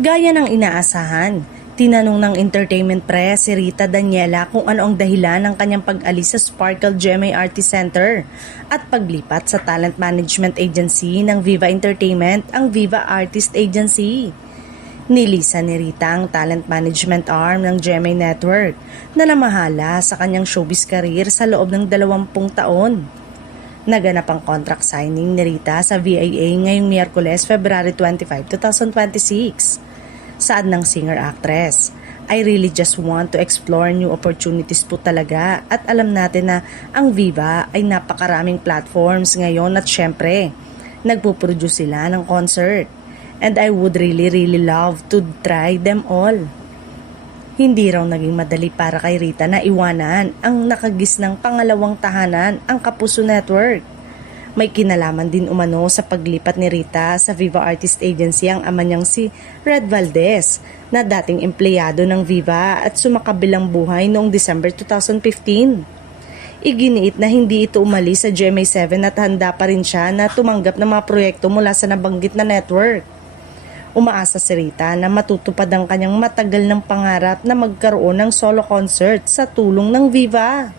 Gaya ng inaasahan, tinanong ng entertainment press si Rita Daniela kung ano ang dahilan ng kanyang pag-alis sa Sparkle GMA Artist Center at paglipat sa talent management agency ng Viva Entertainment, ang Viva Artist Agency. Nilisa ni Rita ang talent management arm ng GMA Network na namahala sa kanyang showbiz career sa loob ng 20 taon. Naganap ang contract signing ni Rita sa VIA ngayong Miyerkules, February 25, 2026. Saad ng singer-actress, "I really just want to explore new opportunities po talaga at alam natin na ang Viva ay napakaraming platforms ngayon at syempre, nagpuproduce sila ng concert. And I would really love to try them all." Hindi raw naging madali para kay Rita na iwanan ang nakagisnang pangalawang tahanan, ang Kapuso Network. May kinalaman din umano sa paglipat ni Rita sa Viva Artist Agency ang ama niyang si Red Valdez na dating empleyado ng Viva at sumakabilang buhay noong December 2015. Iginiit na hindi ito umalis sa GMA7 at handa pa rin siya na tumanggap ng mga proyekto mula sa nabanggit na network. Umaasa si Rita na matutupad ang kanyang matagal ng pangarap na magkaroon ng solo concert sa tulong ng Viva.